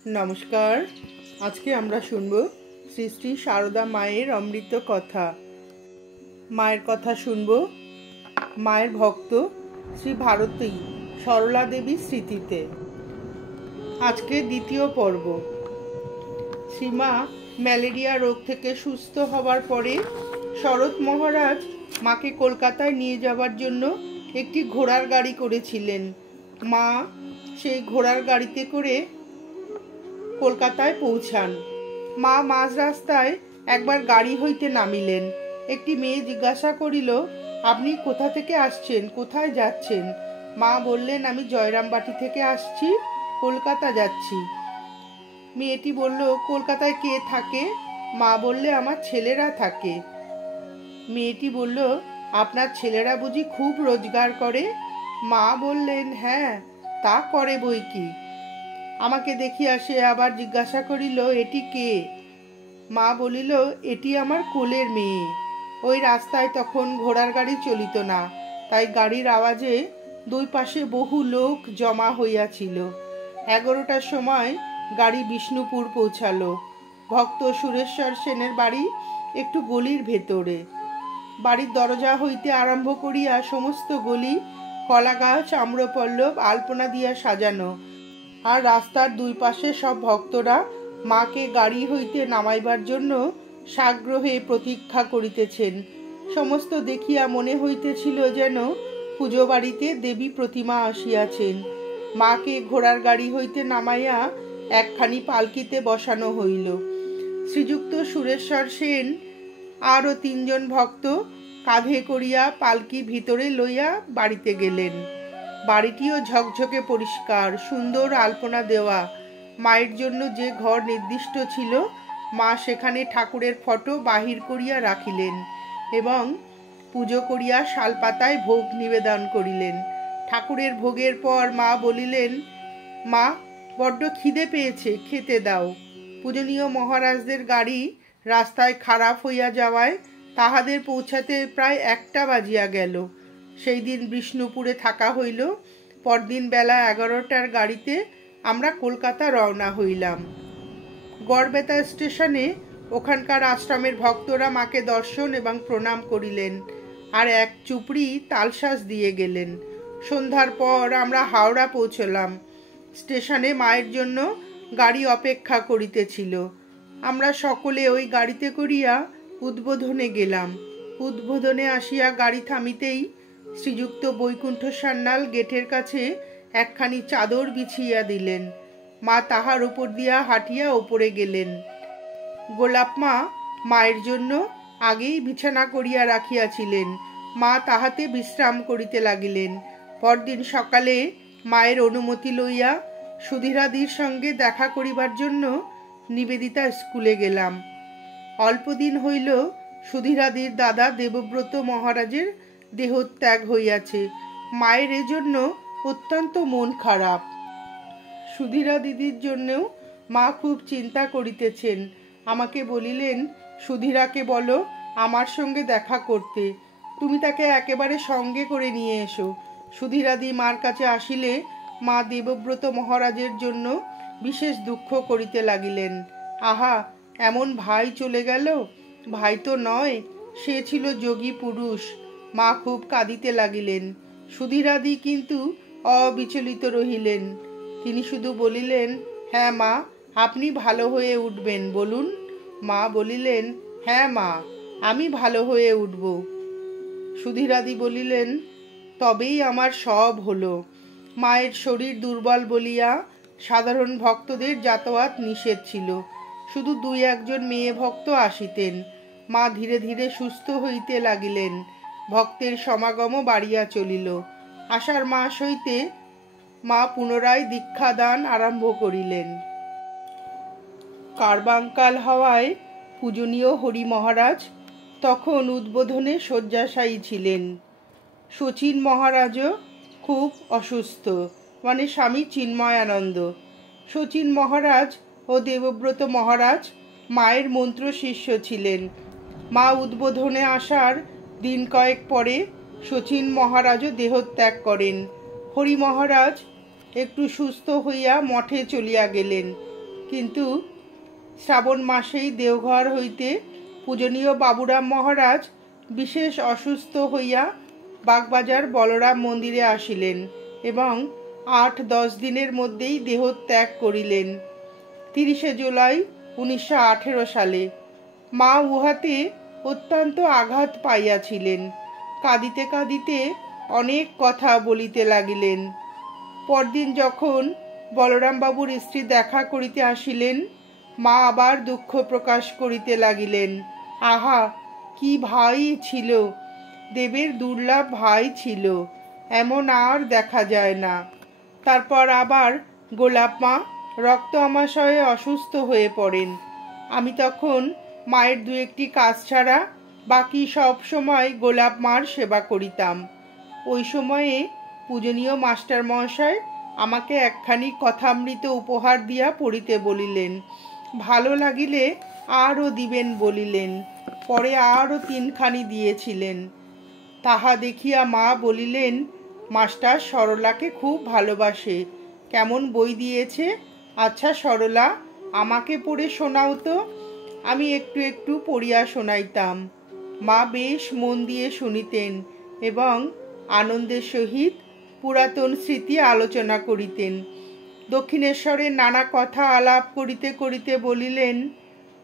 नमस्कार। आज के आमरा शुनबो श्री श्री शारदा मायेर अमृत कथा। मायेर कथा शुनबो मायेर भक्त श्री भारती सरला देवी स्मृतिते। आज के द्वितीय पर्व। श्रीमा ম্যালেরিয়া रोग थेके सुस्थ हवार परे शरत महाराज माके कलकाताय निये जावार जोन्नो एकटी घोड़ार गाड़ी करेछिलेन। मा सेई घोड़ार गाड़ीते करे कलकाताय पौঁছান। मा माझ रास्ताय एकबार गाड़ी हইতে नामिलेन। एकटी मेये जिज्ञासा करिल, आपनि कोथा थेके आसछेन, कोथाय जाच्छेन? मा बोललेन, आमि जयरामबाटी थेके आसछि, कलकाता जाচ্ছি। मेयेटी बोलल, कलकाताय के थाके? मा बोलले, आमार छेलेरा थाके। मेयेटी बोलल, आपनार छेलेरा बुझि खूब रोजगार करे? मा बोललेन, हाँ ता करे बइकि। आमाके देखिया से आबार जिज्ञासा करिल, एटी के? मा बलिल, एटी आमार कोलेर मेये। ओई रास्ताय तखन घोड़ार गाड़ी चलित ना, ताई गाड़ीर आवाजे दुई पाशे बहु लोक जमा हइयाछिल। 11टार समय गाड़ी बिष्णुपुर पौঁছালো। भक्त सुरेश्वर सेनेर बाड़ी एकटु गलिर भेतरे। बाड़ीर दरजा हইতে आरम्भ करिया समस्त गली कला गाछ आम्रपल्लव आल्पना दिया साजानो। আর রাস্তার দুই পাশে সব ভক্তরা মাকে গাড়ি হইতে নামাইবার জন্য সাগ্রহে প্রতীক্ষা করিতেছেন। সমস্ত দেখিয়া মনে হইতেছিল যেন পূজো বাড়িতে দেবী প্রতিমা আসিয়াছেন। মাকে ঘোড়ার গাড়ি হইতে নামাইয়া একখানি পালকিতে বসানো হইল। শ্রীযুক্ত সুরেশ্বর সেন আরও 3 জন ভক্ত কাঁধে করিয়া পালকি ভিতরে লইয়া বাড়িতে গেলেন। বাড়িটিও ঝকঝকে পরিষ্কার, সুন্দর আলপনা দেওয়া। মায়ের জন্য যে ঘর নির্দিষ্ট ছিল, মা সেখানে ঠাকুরের ফটো বাহির করিয়া রাখিলেন এবং পুজো করিয়া শালপাতায় ভোগ নিবেদন করিলেন। ঠাকুরের ভোগের পর মা বলিলেন, মা বড্ড খিদে পেয়েছে, খেতে দাও। পূজনীয় মহারাজদের গাড়ি রাস্তায় খারাপ হইয়া যাওয়ায় তাহাদের পৌঁছাতে প্রায় 1টা বাজিয়া গেল। সেই দিন বিষ্ণুপুরে থাকা হইল। পরদিন বেলা 11টার গাড়িতে আমরা কলকাতা রওনা হইলাম। গড়বেতা স্টেশনে ওখানকার আশ্রমের ভক্তরা মাকে দর্শন এবং প্রণাম করিলেন আর এক চুপড়ি তালশাঁস দিয়ে গেলেন। সন্ধ্যার পর আমরা হাওড়া পৌঁছলাম। স্টেশনে মায়ের জন্য গাড়ি অপেক্ষা করিতেছিল। আমরা সকলে ওই গাড়িতে করিয়া উদ্বোধনে গেলাম। উদ্বোধনে আসিয়া গাড়ি থামিতেই শ্রীযুক্ত বৈকুণ্ঠ সান্যাল গেটের কাছে একখানি চাদর বিছিয়া দিলেন। মা তাহার উপর দিয়া হাঁটিয়া ওপরে গেলেন। গোলাপ মা মায়ের জন্য আগেই বিছানা করিয়া রাখিয়াছিলেন। মা তাহাতে বিশ্রাম করিতে লাগিলেন। পরদিন সকালে মায়ের অনুমতি লইয়া সুধীরাদির সঙ্গে দেখা করিবার জন্য নিবেদিতা স্কুলে গেলাম। অল্পদিন হইল সুধীরাদির দাদা দেবব্রত মহারাজের দেহত্যাগ হইয়াছে। মায়ের এজন্য অত্যন্ত মন খারাপ। সুধীরা দিদির জন্যও মা খুব চিন্তা করিতেছেন। আমাকে বলিলেন, সুধীরাকে বলো আমার সঙ্গে দেখা করতে, তুমি তাকে একেবারে সঙ্গে করে নিয়ে এসো। সুধীরাদি মার কাছে আসিলে মা দেবব্রত মহারাজের জন্য বিশেষ দুঃখ করিতে লাগিলেন। আহা, এমন ভাই চলে গেল। ভাই তো নয়, সে ছিল যোগী পুরুষ। মা খুব কাঁদিতে লাগিলেন। সুধীরাদি কিন্তু অবিচলিত রহিলেন। তিনি শুধু বলিলেন, হ্যাঁ মা, আপনি ভালো হয়ে উঠবেন, বলুন। মা বলিলেন, হ্যাঁ মা, আমি ভালো হয়ে উঠব। সুধীরাদি বলিলেন, তবেই আমার সব হলো। মায়ের শরীর দুর্বল বলিয়া সাধারণ ভক্তদের যাতায়াত নিষেধ ছিল। শুধু 2-1 জন মেয়ে ভক্ত আসিতেন। মা ধীরে ধীরে সুস্থ হইতে লাগিলেন। ভক্তের সমাগমও বাড়িয়া চলিল। আষাঢ় মাস হইতে মা পুনরায় দীক্ষাদান আরম্ভ করিলেন। কারবাঙ্কাল হওয়ায় পূজনীয় হরি মহারাজ তখন উদ্বোধনে শয্যাশায়ী ছিলেন। শচীন মহারাজও খুব অসুস্থ, মানে স্বামী চিন্ময়ানন্দ। শচীন মহারাজ ও দেবব্রত মহারাজ মায়ের মন্ত্র শিষ্য ছিলেন। মা উদ্বোধনে আসার দিন কয়েক পরে শচীন মহারাজও দেহত্যাগ করেন। হরি মহারাজ একটু সুস্থ হইয়া মঠে চলিয়া গেলেন। কিন্তু শ্রাবণ মাসেই দেওঘর হইতে পূজনীয় বাবুরাম মহারাজ বিশেষ অসুস্থ হইয়া বাগবাজার বলরাম মন্দিরে আসিলেন এবং 8-10 দিনের মধ্যেই দেহত্যাগ করিলেন 30 জুলাই 1918 সালে। মা উহাতে অত্যন্ত আঘাত পাইয়াছিলেন। কাঁদিতে কাঁদিতে অনেক কথা বলিতে লাগিলেন। পরদিন যখন বলরামবাবুর স্ত্রী দেখা করিতে আসিলেন, মা আবার দুঃখ প্রকাশ করিতে লাগিলেন। আহা, কি ভাই ছিল, দেবের দুর্লভ ভাই ছিল, এমন আর দেখা যায় না। তারপর আবার গোলাপ মা রক্ত আমাশয়ে অসুস্থ হয়ে পড়েন। আমি তখন মায়ের 2-1টি কাজ ছাড়া বাকি সব সময় গোলাপ মার সেবা করিতাম। ওই সময়ে পূজনীয় মাস্টার মহাশয় আমাকে একখানি কথামৃত উপহার দিয়া পড়িতে বলিলেন। ভালো লাগিলে আরও দিবেন বলিলেন। পরে আরও 3খানি দিয়েছিলেন। তাহা দেখিয়া মা বলিলেন, মাস্টার সরলাকে খুব ভালোবাসে। কেমন বই দিয়েছে? আচ্ছা সরলা, আমাকে পড়ে শোনাও তো। আমি একটু একটু পড়িয়া শোনাইতাম। মা বেশ মন দিয়ে শুনিতেন এবং আনন্দের সহিত পুরাতন স্মৃতি আলোচনা করিতেন। দক্ষিণেশ্বরের নানা কথা আলাপ করিতে করিতে বলিলেন,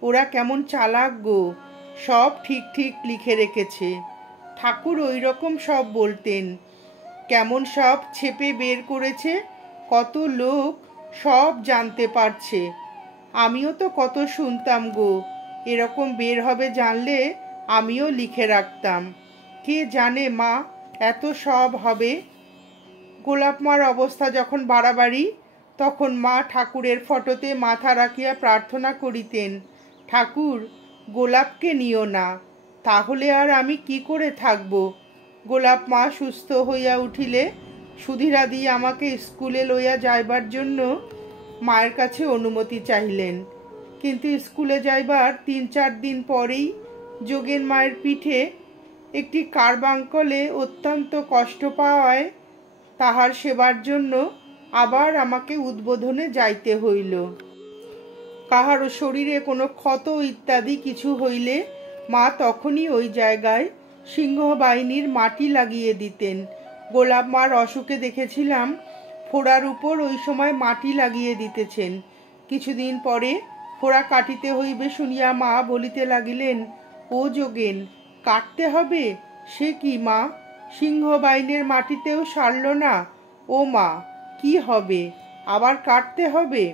ওরা কেমন চালাক গো, সব ঠিক ঠিক লিখে রেখেছে। ঠাকুর ওই রকম সব বলতেন। কেমন সব ছেপে বের করেছে, কত লোক সব জানতে পারছে। আমিও তো কত শুনতাম গো, এরকম বের হবে জানলে আমিও লিখে রাখতাম। কে জানে মা, এত সব হবে। গোলাপ মার অবস্থা যখন বাড়াবাড়ি, তখন মা ঠাকুরের ফটোতে মাথা রাখিয়া প্রার্থনা করিতেন, ঠাকুর গোলাপকে নিও না, তাহলে আর আমি কি করে থাকব। গোলাপ মা সুস্থ হইয়া উঠিলে সুধীরাদি আমাকে স্কুলে লইয়া যাইবার জন্য মায়ের কাছে অনুমতি চাহিলেন। কিন্তু স্কুলে যাইবার 3-4 দিন পরেই যোগেন মায়ের পিঠে একটি কার্বাঙ্কলে অত্যন্ত কষ্ট পাওয়ায় তাহার সেবার জন্য আবার আমাকে উদ্বোধনে যাইতে হইল। কাহারও শরীরে কোনো ক্ষত ইত্যাদি কিছু হইলে মা তখনই ওই জায়গায় সিংহবাহিনীর মাটি লাগিয়ে দিতেন। গোলাপ মার অসুখে দেখেছিলাম ফোড়ার উপর ওই সময় মাটি লাগিয়ে দিতেছেন। কিছুদিন পরে ফোড়া কাটিতে হইবে শুনিয়া মা বলিতে লাগিলেন, ও যোগেন, কাটতে হবে? সে কি মা, সিংহবাহিনীর মাটিতেও সারল না? ও মা, কি হবে, আবার কাটতে হবে?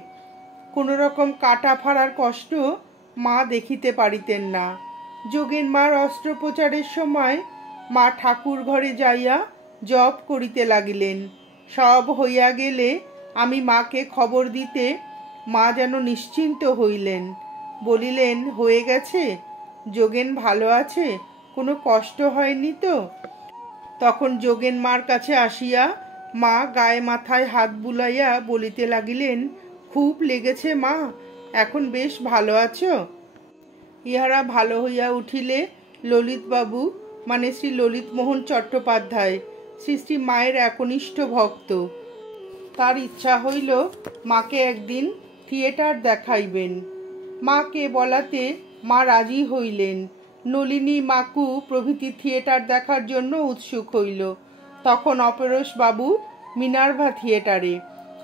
কোনো রকম কাটা ফাড়ার কষ্ট মা দেখিতে পারিতেন না। যোগেন মার অস্ত্রোপচারের সময় মা ঠাকুর ঘরে যাইয়া জপ করিতে লাগিলেন। সব হইয়া গেলে আমি মাকে খবর দিতে মা যেন নিশ্চিন্ত হইলেন। বলিলেন, হয়ে গেছে, যোগেন ভালো আছে, কোনো কষ্ট হয়নি তো? তখন যোগেন মার কাছে আসিয়া মা গায়ে মাথায় হাত বুলাইয়া বলিতে লাগিলেন, খুব লেগেছে মা, এখন বেশ ভালো আছো? ইহারা ভালো হইয়া উঠিলে ললিতবাবু, মানে শ্রী ললিতমোহন চট্টোপাধ্যায়, শ্রী শ্রী মায়ের একনিষ্ঠ ভক্ত, তার ইচ্ছা হইল মাকে একদিন থিয়েটার দেখাইবেন। মাকে বলাতে মা রাজি হইলেন। নলিনী, মাকু প্রভৃতি থিয়েটার দেখার জন্য উৎসুক হইল। তখন অপরেশবাবু মিনার্ভা থিয়েটারে।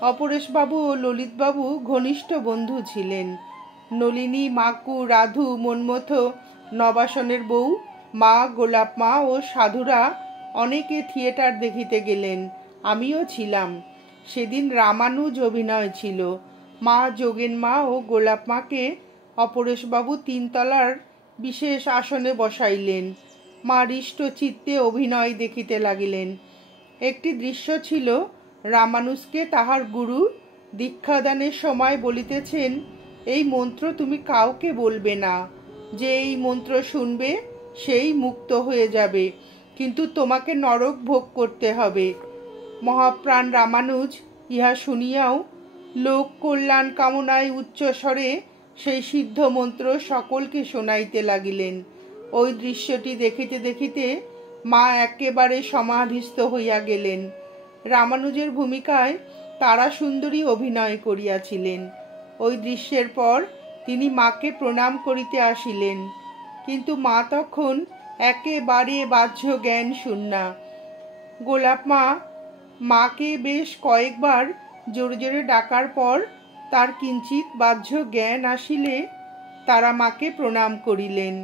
অপরেশবাবু ও ললিতবাবু ঘনিষ্ঠ বন্ধু ছিলেন। নলিনী, মাকু, রাধু, মন্মথ, নবাসনের বউ, মা, গোলাপ মা ও সাধুরা অনেকে থিয়েটার দেখিতে গেলেন। আমিও ছিলাম। সেদিন রামানুজ অভিনয় ছিল। মা, যোগেন মা ও গোলাপ মাকে অপরেশবাবু 3 তলার বিশেষ আসনে বসাইলেন। মা হৃষ্ট চিত্তে অভিনয় দেখিতে লাগিলেন। একটি দৃশ্য ছিল, রামানুজকে তাহার গুরু দীক্ষাদানের সময় বলিতেছেন, এই মন্ত্র তুমি কাউকে বলবে না, যে এই মন্ত্র শুনবে সেই মুক্ত হয়ে যাবে, কিন্তু তোমাকে নরক ভোগ করতে হবে। মহাপ্রাণ রামানুজ ইহা শুনিয়াও লোক কল্যাণ কামনায় উচ্চস্বরে সেই সিদ্ধ মন্ত্র সকলকে শোনাইতে লাগিলেন। ওই দৃশ্যটি দেখিতে দেখিতে মা একেবারে সমাধিস্থ হইয়া গেলেন। রামানুজের ভূমিকায় তারা সুন্দরী অভিনয় করিয়াছিলেন। ওই দৃশ্যের পর তিনি মাকে প্রণাম করিতে আসিলেন, কিন্তু মা তখন একেবারে বাহ্য জ্ঞান শূন্যা। গোলাপ মা মাকে বেশ কয়েকবার জোরে জোরে ডাকার পর তার কিঞ্চিত বাহ্য জ্ঞান আসিলে তারা মাকে প্রণাম করিলেন।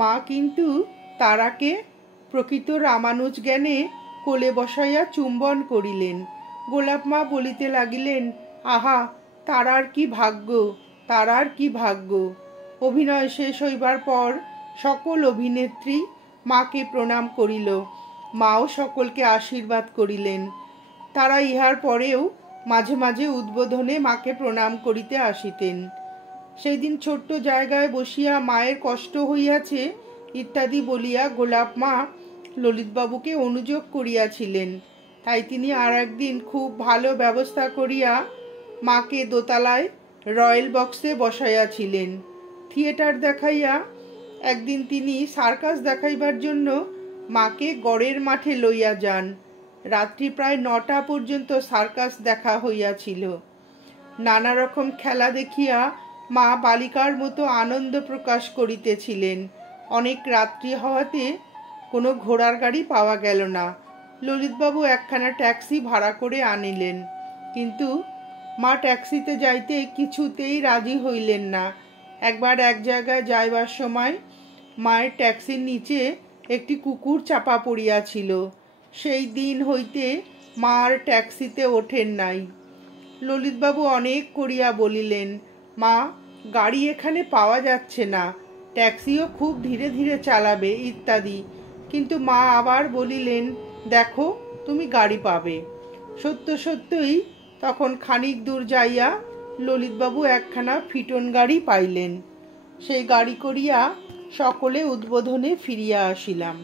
মা কিন্তু তারাকে প্রকৃত রামানুজ জ্ঞানে কোলে বসাইয়া চুম্বন করিলেন। গোলাপ মা বলিতে লাগিলেন, আহা, তারার কি ভাগ্য, তারার কি ভাগ্য। অভিনয় শেষ হইবার পর সকল অভিনেত্রী মাকে প্রণাম করিল। মাও সকলকে আশীর্বাদ করিলেন। তারা ইহার পরেও মাঝে মাঝে উদ্বোধনে মাকে প্রণাম করিতে আসিতেন। সেই দিন ছোট্ট জায়গায় বসিয়া মায়ের কষ্ট হইয়াছে ইত্যাদি বলিয়া গোলাপ মা ললিতবাবুকে অনুযোগ করিয়াছিলেন। তাই তিনি আর একদিন খুব ভালো ব্যবস্থা করিয়া মাকে দোতলায় রয়্যাল বক্সে বসাইয়াছিলেন। থিয়েটার দেখাইয়া একদিন তিনি সার্কাস দেখাইবার জন্য মাকে গড়ের মাঠে লইয়া যান। রাত্রি প্রায় 9টা পর্যন্ত সার্কাস দেখা হইয়াছিল। নানা রকম খেলা দেখিয়া মা বালিকার মতো আনন্দ প্রকাশ করিতেছিলেন। অনেক রাত্রি হওয়াতে কোনো ঘোড়ার গাড়ি পাওয়া গেল না। ললিতবাবু একখানা ট্যাক্সি ভাড়া করে আনিলেন, কিন্তু মা ট্যাক্সিতে যাইতে কিছুতেই রাজি হইলেন না। একবার এক জায়গায় যাইবার সময় মায়ের ট্যাক্সির নিচে একটি কুকুর চাপা পড়িয়াছিল। সেই দিন হইতে মা আর ট্যাক্সিতে ওঠেন নাই। ললিতবাবু অনেক করিয়া বলিলেন, মা, গাড়ি এখানে পাওয়া যাচ্ছে না, ট্যাক্সিও খুব ধীরে ধীরে চালাবে ইত্যাদি। কিন্তু মা আবার বলিলেন, দেখো, তুমি গাড়ি পাবে। সত্য সত্যই তখন খানিক দূর যাইয়া ললিতবাবু একখানা ফিটন গাড়ি পাইলেন। সেই গাড়ি করিয়া সকলে উদ্বোধনে ফিরিয়া আসিলাম।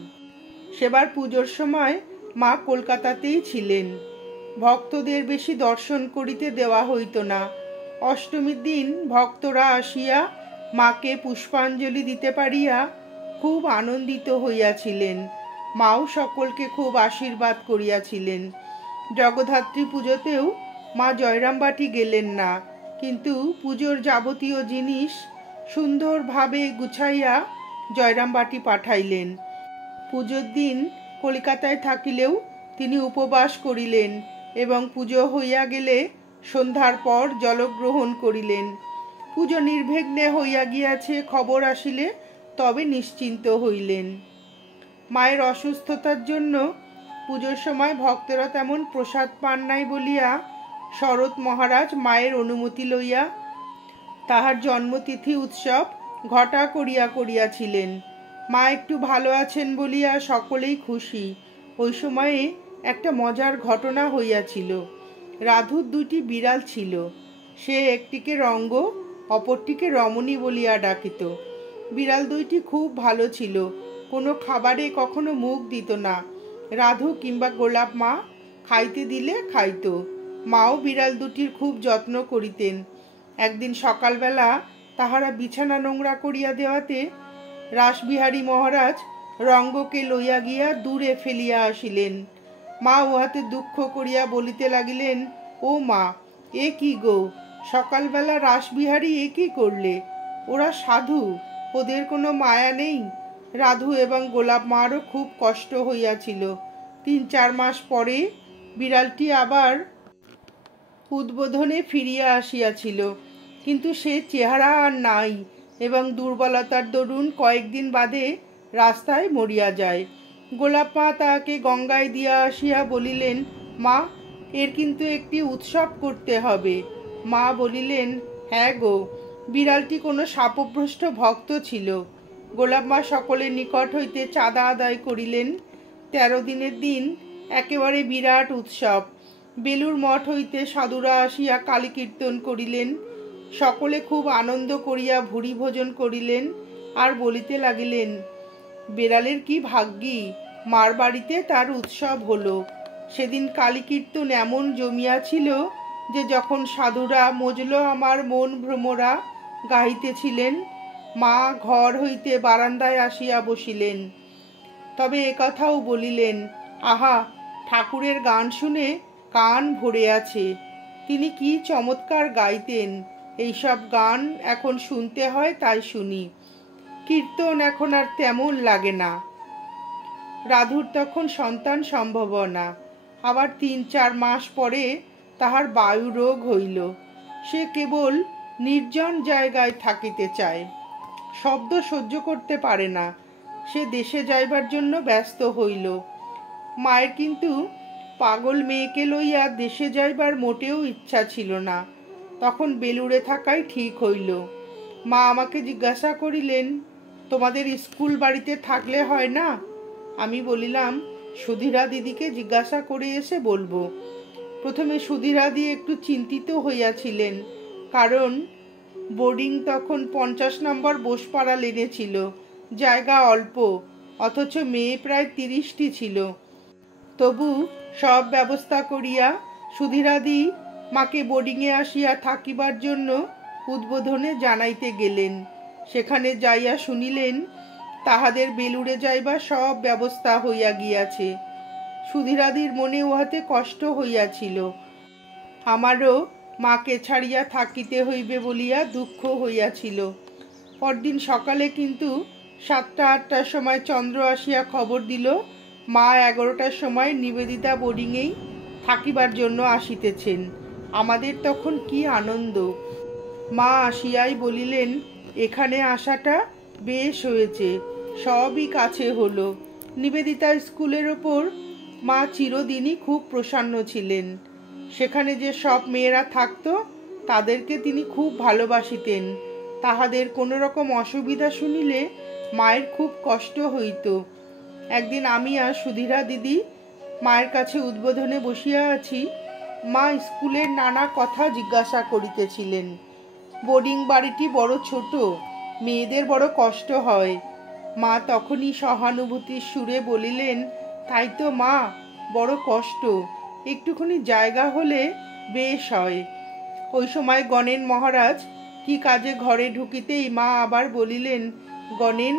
সেবার পুজোর সময় মা কলকাতাতেই ছিলেন। ভক্তদের বেশি দর্শন করিতে দেওয়া হইত না। অষ্টমীর দিন ভক্তরা আসিয়া মাকে পুষ্পাঞ্জলি দিতে পারিয়া খুব আনন্দিত হইয়াছিলেন। মাও সকলকে খুব আশীর্বাদ করিয়াছিলেন। জগদ্ধাত্রী পুজোতেও মা জয়রামবাটি গেলেন না, কিন্তু পুজোর যাবতীয় জিনিস সুন্দরভাবে গুছাইয়া জয়রামবাটি পাঠাইলেন। পুজোর দিন কলিকাতায় থাকিলেও তিনি উপবাস করিলেন এবং পুজো হইয়া গেলে সন্ধ্যার পর জলগ্রহণ করিলেন। পুজো নির্বিঘ্নে হইয়া গিয়াছে খবর আসিলে তবে নিশ্চিন্ত হইলেন। মায়ের অসুস্থতার জন্য পুজোর সময় ভক্তরা তেমন প্রসাদ পান নাই বলিয়া শরৎ মহারাজ মায়ের অনুমতি লইয়া তাহার জন্মতিথি উৎসব ঘটা করিয়াছিলেন। মা একটু ভালো আছেন বলিয়া সকলেই খুশি। ওই সময়ে একটা মজার ঘটনা হইয়াছিল। রাধুর 2টি বিড়াল ছিল। সে একটিকে রঙ্গ, অপরটিকে রমণী বলিয়া ডাকিত। বিড়াল 2টি খুব ভালো ছিল, কোনো খাবারে কখনো মুখ দিত না। রাধু কিংবা গোলাপ মা খাইতে দিলে খাইত। মাও বিড়াল 2টির খুব যত্ন করিতেন। একদিন সকালবেলা তাহারা বিছানা নোংরা করিয়া দেওয়াতে রাসবিহারী মহারাজ রঙ্গকে লইয়া গিয়া দূরে ফেলিয়া আসিলেন। মা উহাতে দুঃখ করিয়া বলিতে লাগিলেন, ও মা, এ কি গো, সকালবেলা রাসবিহারী এ কি করলে? ওরা সাধু, ওদের কোনো মায়া নেই। রাধু এবং গোলাপ মারও খুব কষ্ট হইয়াছিল। 3-4 মাস পরে বিড়ালটি আবার উদ্বোধনে ফিরিয়া আসিয়াছিল, কিন্তু সে চেহারা আর নাই এবং দুর্বলতার দরুন কয়েকদিন বাদে রাস্তায় মরিয়া যায়। গোলাপ মা তাহাকে গঙ্গায় দিয়া আসিয়া বলিলেন, মা, এর কিন্তু একটি উৎসব করতে হবে। মা বলিলেন, হ্যাঁ গো, বিড়ালটি কোনো শাপভ্রষ্ট ভক্ত ছিল। গোলাপ মা সকলের নিকট হইতে চাঁদা আদায় করিলেন। 13 দিনের দিন একেবারে বিরাট উৎসব। বেলুর মঠ হইতে সাধুরা আসিয়া কালী কীর্তন করিলেন। সকলে খুব আনন্দ করিয়া ভুরি ভোজন করিলেন আর বলিতে লাগিলেন, বেড়ালের কি ভাগ্যি, মার বাড়িতে তার উৎসব হলো। সেদিন কালী কীর্তন এমন জমিয়াছিল যে যখন সাধুরা মজল আমার মন ভ্রমরা গাহিতেছিলেন, মা ঘর হইতে বারান্দায় আসিয়া বসিলেন। তবে একথাও বলিলেন, আহা, ঠাকুরের গান শুনে কান ভরে আছে। তিনি কি চমৎকার গাইতেন। এইসব গান এখন শুনতে হয়, তাই শুনি। কীর্তন এখন আর তেমন লাগে না। রাধুর তখন সন্তান সম্ভাবনা। আবার 3-4 মাস পরে তাহার বায়ু রোগ হইল। সে কেবল নির্জন জায়গায় থাকিতে চায়, শব্দ সহ্য করতে পারে না। সে দেশে যাইবার জন্য ব্যস্ত হইল। মায়ের কিন্তু পাগল মেয়েকে লইয়া দেশে যাইবার মোটেও ইচ্ছা ছিল না। তখন বেলুড়ে থাকাই ঠিক হইল। মা আমাকে জিজ্ঞাসা করিলেন, তোমাদের স্কুল বাড়িতে থাকলে হয় না? আমি বলিলাম, সুধীরা দিদিকে জিজ্ঞাসা করে এসে বলবো। প্রথমে সুধীরা দি একটু চিন্তিত হইয়াছিলেন, কারণ বোর্ডিং তখন 50 নম্বর বসপাড়া লেনে ছিল, জায়গা অল্প, অথচ মেয়ে প্রায় 30টি ছিল। তবু সব ব্যবস্থা করিয়া সুধীরাদি মাকে বোর্ডিংয়ে আসিয়া থাকিবার জন্য উদ্বোধনে জানাইতে গেলেন। সেখানে যাইয়া শুনিলেন তাহাদের বেলুড়ে যাইবার সব ব্যবস্থা হইয়া গিয়াছে। সুধীরাদির মনে উহাতে কষ্ট হইয়াছিল। আমারও মাকে ছাড়িয়া থাকিতে হইবে বলিয়া দুঃখ হইয়াছিল। পরদিন সকালে কিন্তু 7টা-8টার সময় চন্দ্র আসিয়া খবর দিল, মা 11টার সময় নিবেদিতা বোর্ডিংয়েই থাকিবার জন্য আসিতেছেন। আমাদের তখন কি আনন্দ! মা আসিয়াই বলিলেন, এখানে আসাটা বেশ হয়েছে, সবই কাছে হলো। নিবেদিতা স্কুলের ওপর মা চিরদিনই খুব প্রসন্ন ছিলেন। সেখানে যে সব মেয়েরা থাকতো তাদেরকে তিনি খুব ভালোবাসিতেন। তাহাদের কোনো রকম অসুবিধা শুনিলে মায়ের খুব কষ্ট হইত। একদিন আমি আর সুধীরা দিদি মায়ের কাছে উদ্বোধনে বসিয়া আছি। মা স্কুলের নানা কথা জিজ্ঞাসা করিতেছিলেন। বোর্ডিং বাড়িটি বড় ছোট, মেয়েদের বড় কষ্ট হয়। মা তখনই সহানুভূতির সুরে বলিলেন, তাই তো মা, বড় কষ্ট, একটুখানি জায়গা হলে বেশ হয়। ওই সময় গণেন মহারাজ কি কাজে ঘরে ঢুকিতেই মা আবার বলিলেন, গণেন,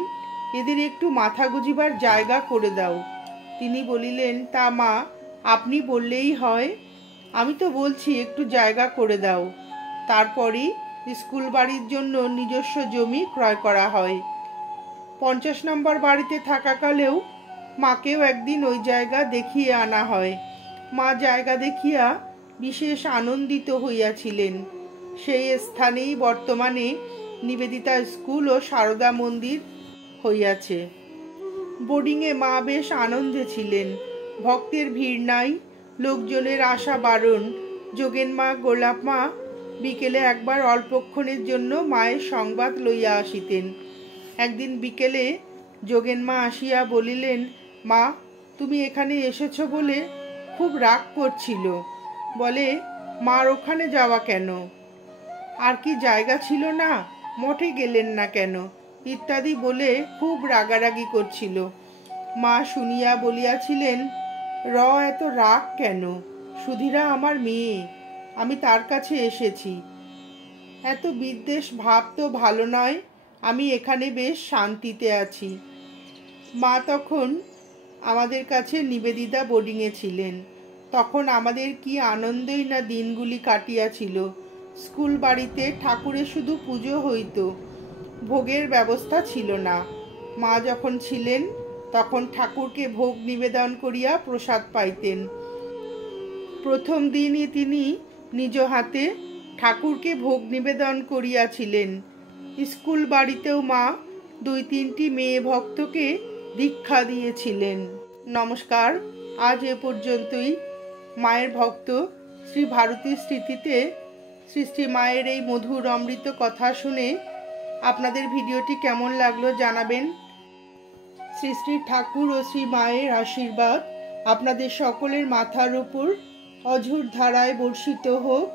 এদের একটু মাথা গুজিবার জায়গা করে দাও। তিনি বলিলেন, তা মা, আপনি বললেই হয়। আমি তো বলছি একটু জায়গা করে দাও। তারপরই স্কুল বাড়ির জন্য নিজস্ব জমি ক্রয় করা হয়। 50 নম্বর বাড়িতে থাকাকালেও মাকেও একদিন ওই জায়গা দেখিয়ে আনা হয়। মা জায়গা দেখিয়া বিশেষ আনন্দিত হইয়াছিলেন। সেই স্থানেই বর্তমানে নিবেদিতা স্কুল ও সারদা মন্দির হইয়াছে। বোর্ডিংয়ে মা বেশ আনন্দে ছিলেন। ভক্তের ভিড় নাই, লোকজনের আশা বারণ। যোগেন মা, গোলাপ মা বিকেলে একবার অল্পক্ষণের জন্য মায়ের সংবাদ লইয়া আসিতেন। একদিন বিকেলে যোগেন মা আসিয়া বলিলেন, মা, তুমি এখানে এসেছো বলে খুব রাগ করছিল। বলে, মার ওখানে যাওয়া কেন? আর কি জায়গা ছিল না? মঠে গেলেন না কেন? ইত্যাদি বলে খুব রাগারাগি করছিল। মা শুনিয়া বলিয়াছিলেন, এত রাগ কেন? সুধীরা আমার মেয়ে, আমি তার কাছে এসেছি। এত বিদ্বেষ ভাব তো ভালো নয়। আমি এখানে বেশ শান্তিতে আছি। মা তখন আমাদের কাছে নিবেদিতা বোর্ডিংয়ে ছিলেন। তখন আমাদের কি আনন্দই না দিনগুলি কাটিয়াছিল। স্কুল বাড়িতে ঠাকুরের শুধু পুজো হইত, ভোগের ব্যবস্থা ছিল না। মা যখন ছিলেন তখন ঠাকুরকে ভোগ নিবেদন করিয়া প্রসাদ পাইতেন। প্রথম দিনই তিনি নিজ হাতে ঠাকুরকে ভোগ নিবেদন করিয়াছিলেন। স্কুল বাড়িতেও মা 2-3টি মেয়ে ভক্তকে দীক্ষা দিয়েছিলেন। নমস্কার, আজ এ পর্যন্তই। মায়ের ভক্ত শ্রী ভারতীর স্মৃতিতে শ্রী শ্রী মায়ের এই মধুর অমৃত কথা শুনে আপনাদের ভিডিওটি কেমন লাগলো জানাবেন। শ্রী শ্রী ঠাকুর ও শ্রী মায়ের আশীর্বাদ আপনাদের সকলের মাথার উপর অঝোর ধারায় বর্ষিত হোক,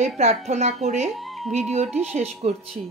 এই প্রার্থনা করে ভিডিওটি শেষ করছি।